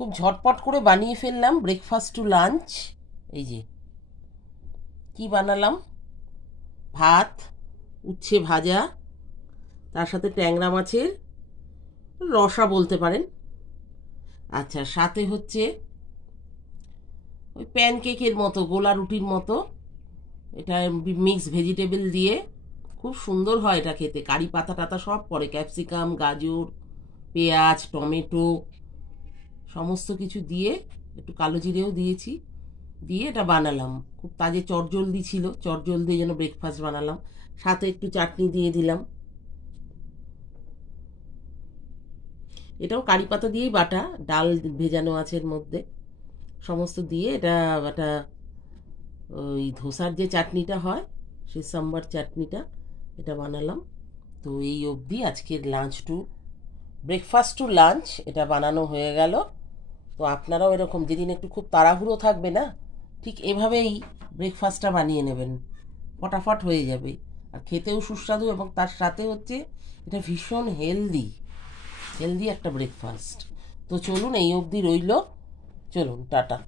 খুব ঝটপট করে বানিয়ে ফেললাম ব্রেকফাস্ট টু লাঞ্চ। এই যে কি বানালাম, ভাত, উচ্ছে ভাজা, তার সাথে ট্যাংরা মাছের রসা বলতে পারেন। আচ্ছা, সাথে হচ্ছে ওই প্যানকেকের মতো, গোলা রুটির মতো, এটা মিক্স ভেজিটেবল দিয়ে খুব সুন্দর হয় এটা খেতে। কারি পাতা টাতা সব পরে, ক্যাপসিকাম, গাজর, পেঁয়াজ, টমেটো সমস্ত কিছু দিয়ে, একটু কালো জিরেও দিয়েছি, দিয়ে এটা বানালাম। খুব তাজা চটজলদি ছিল, চটজলদি যেন ব্রেকফাস্ট বানালাম। সাথে একটু চাটনি দিয়ে দিলাম। এটাও কারি পাতা দিয়েই বাটা, ডাল ভেজানো আছে এর মধ্যে, সমস্ত দিয়ে এটা একটা ওই ধোসার যে চাটনিটা হয়, সেই সাম্বার চাটনিটা, এটা বানালাম। তো এই অবধি আজকের ব্রেকফাস্ট টু লাঞ্চ এটা বানানো হয়ে গেল। তো আপনারাও এরকম, যেদিন একটু খুব তাড়াহুড়ো থাকবে না, ঠিক এভাবেই ব্রেকফাস্টটা বানিয়ে নেবেন, ফটাফট হয়ে যাবে, আর খেতেও সুস্বাদু, এবং তার সাথে হচ্ছে এটা ভীষণ হেলদি একটা ব্রেকফাস্ট। তো চলুন, এই অবধি রইল, চলুন টাটা।